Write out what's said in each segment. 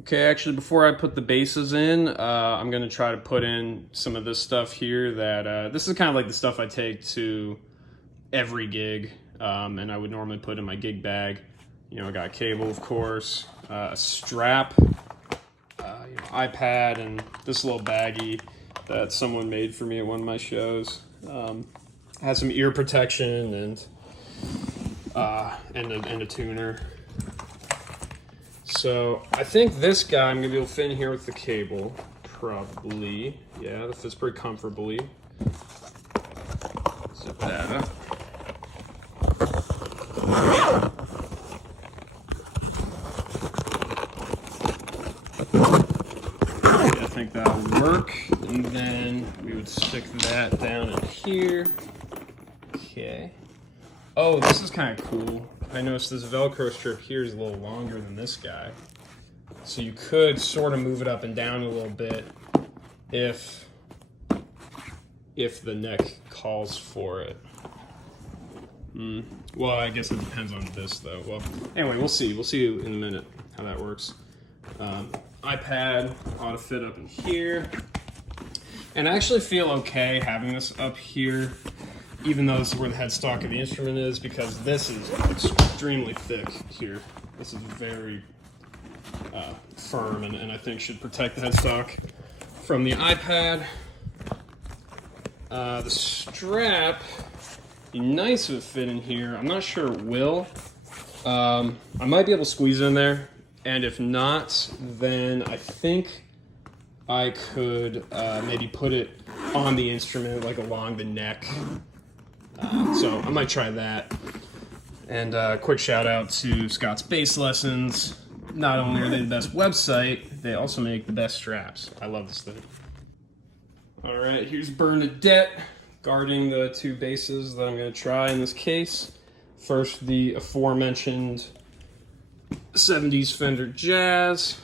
Okay, actually, before I put the basses in, I'm gonna try to put in some of this stuff here that, this is kind of like the stuff I take to every gig, and I would normally put in my gig bag. You know, I got cable, of course, a strap, iPad, and this little baggie that someone made for me at one of my shows. Has some ear protection and a tuner. So I think this guy I'm gonna be able to fit in here with the cable, probably. Yeah, that fits pretty comfortably. Zip that up. I think that'll work. And then we would stick that down in here. Okay. Oh, this is kind of cool. I noticed this Velcro strip here is a little longer than this guy. So you could sort of move it up and down a little bit if the neck calls for it. Well, I guess it depends on this though. Well, anyway, we'll see. We'll see in a minute how that works. iPad ought to fit up in here. And I actually feel okay having this up here, even though this is where the headstock of the instrument is, because this is extremely thick here. This is very firm, and I think should protect the headstock from the iPad. The strap, be nice if it fit in here. I'm not sure it will. I might be able to squeeze it in there, and if not, then I think I could maybe put it on the instrument, like along the neck. So I might try that. And quick shout out to Scott's Bass Lessons. Not only are they the best website, they also make the best straps. I love this thing. All right, here's Bernadette guarding the two basses that I'm going to try in this case. First, the aforementioned 70s Fender Jazz.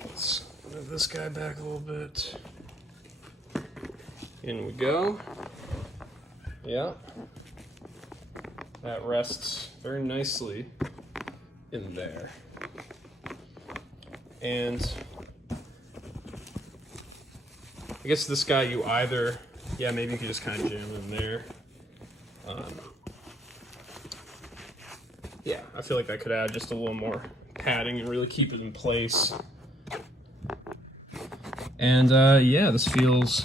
Let's move this guy back a little bit. In we go. Yeah. That rests very nicely in there. And I guess this guy you either, yeah, maybe you could just kind of jam in there. Yeah, I feel like I could add just a little more padding and really keep it in place. And yeah, this feels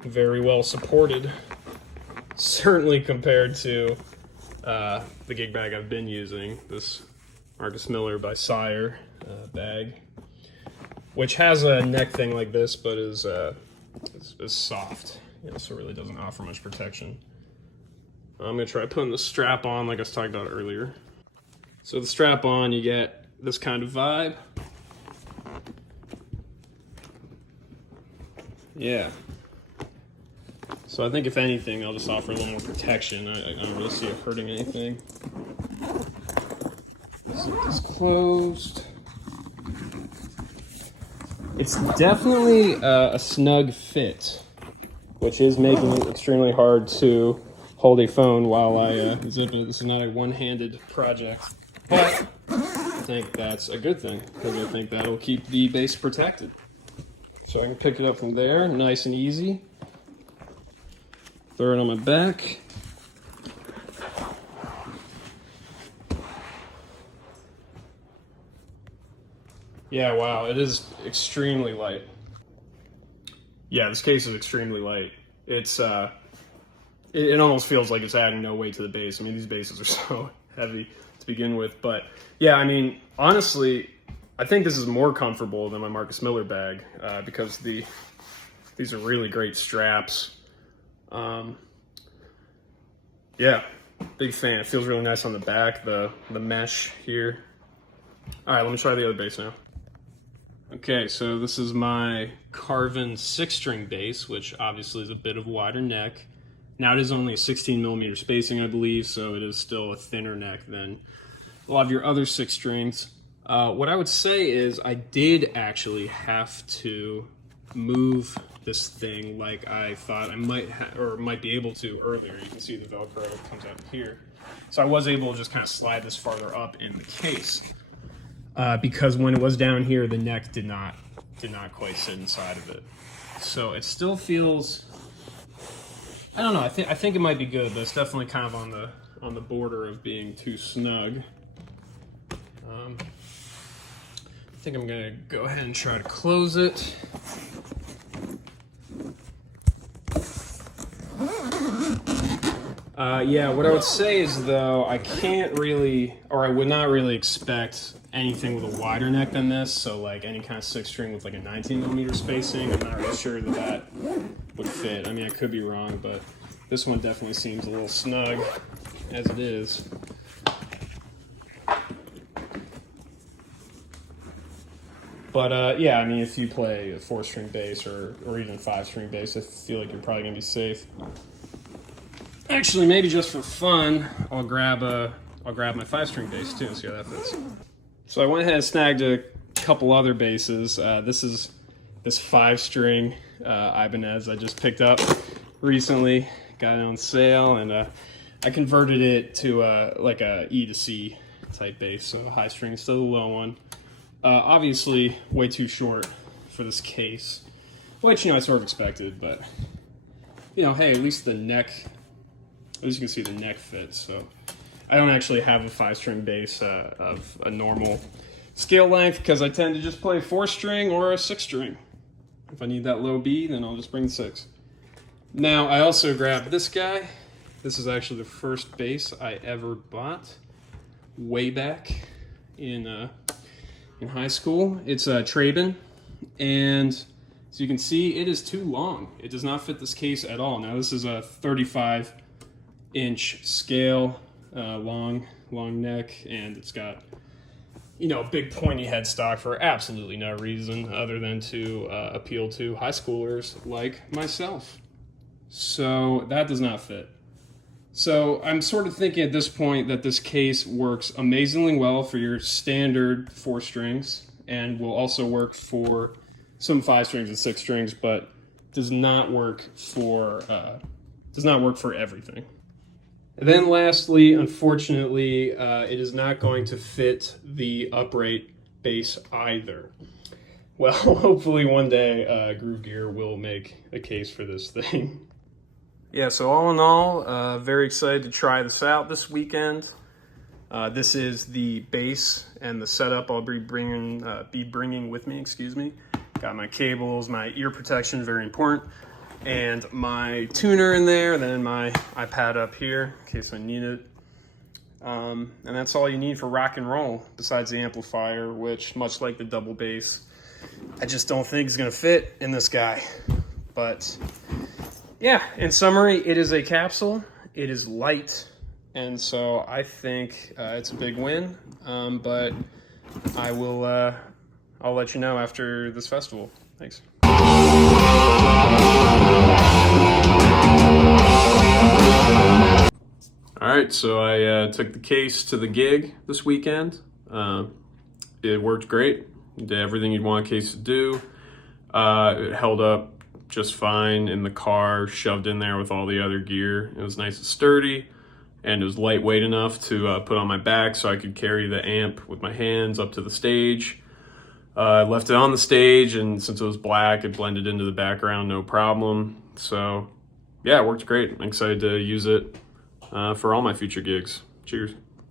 very well supported, certainly compared to the gig bag I've been using, this Marcus Miller by Sire bag, which has a neck thing like this, but is soft, you know, so it really doesn't offer much protection. I'm gonna try putting the strap on like I was talking about earlier. So the strap on, you get this kind of vibe. Yeah. So I think if anything, I'll just offer a little more protection. I don't really see it hurting anything. Zip this closed. It's definitely a snug fit, which is making it extremely hard to hold a phone while I zip it. This is not a one-handed project, but I think that's a good thing, because I think that'll keep the bass protected. So I can pick it up from there, nice and easy. Throw it on my back. Yeah, wow, it is extremely light. Yeah, this case is extremely light. It's it almost feels like it's adding no weight to the bass. I mean, these basses are so heavy to begin with, but yeah, I mean, honestly, I think this is more comfortable than my Marcus Miller bag because these are really great straps. Yeah, big fan. It feels really nice on the back, the mesh here. All right, let me try the other bass now. Okay, so this is my Carvin 6-string bass, which obviously is a bit of a wider neck. Now it is only a 16mm spacing, I believe, so it is still a thinner neck than a lot of your other 6 strings. What I would say is I did actually have to move this thing like I thought I might be able to earlier. You can see the Velcro comes out here. So I was able to just kind of slide this farther up in the case. because when it was down here, the neck did not quite sit inside of it. So it still feels, I don't know, I think it might be good, but it's definitely kind of on the border of being too snug. I think I'm gonna go ahead and try to close it. Yeah, what I would say is, though, I can't really, or I would not really expect anything with a wider neck than this. So like any kind of 6-string with like a 19mm spacing, I'm not really sure that would fit. I mean, I could be wrong, but this one definitely seems a little snug as it is. But yeah, I mean, if you play a 4-string bass or even 5-string bass, I feel like you're probably gonna be safe. Actually, maybe just for fun, I'll grab my 5-string bass too and see how that fits. So I went ahead and snagged a couple other basses. This is this 5-string Ibanez I just picked up recently. Got it on sale, and I converted it to like a E to C type bass, so high string, still the low one. Obviously, way too short for this case, which, I sort of expected, but, hey, at least the neck, at least you can see the neck fits. So I don't actually have a 5-string bass of a normal scale length, because I tend to just play 4-string or a 6-string. If I need that low B, then I'll just bring the 6. Now, I also grabbed this guy. This is actually the first bass I ever bought way back in high school. It's a Traben, and as you can see, it is too long. It does not fit this case at all. Now, this is a 35-inch scale, long neck, and it's got, a big pointy headstock for absolutely no reason other than to appeal to high schoolers like myself. So that does not fit. So I'm sort of thinking at this point that this case works amazingly well for your standard 4 strings and will also work for some 5 strings and 6 strings, but does not work for everything. And then lastly, unfortunately, it is not going to fit the upright bass either. Well, hopefully one day Gruv Gear will make a case for this thing. Yeah, so all in all, very excited to try this out this weekend. This is the bass and the setup I'll be bringing with me, Got my cables, my ear protection, very important, and my tuner in there, then my iPad up here in case I need it. And that's all you need for rock and roll, besides the amplifier, which, much like the double bass, I just don't think is gonna fit in this guy. But yeah, in summary, it is a capsule, it is light, and so I think it's a big win, but I'll let you know after this festival. Thanks. All right, so I took the case to the gig this weekend. It worked great. It did everything you'd want a case to do. It held up just fine in the car, shoved in there with all the other gear. It was nice and sturdy, and it was lightweight enough to put on my back so I could carry the amp with my hands up to the stage. I left it on the stage, and since it was black, it blended into the background, no problem. So yeah, it worked great. I'm excited to use it for all my future gigs. Cheers.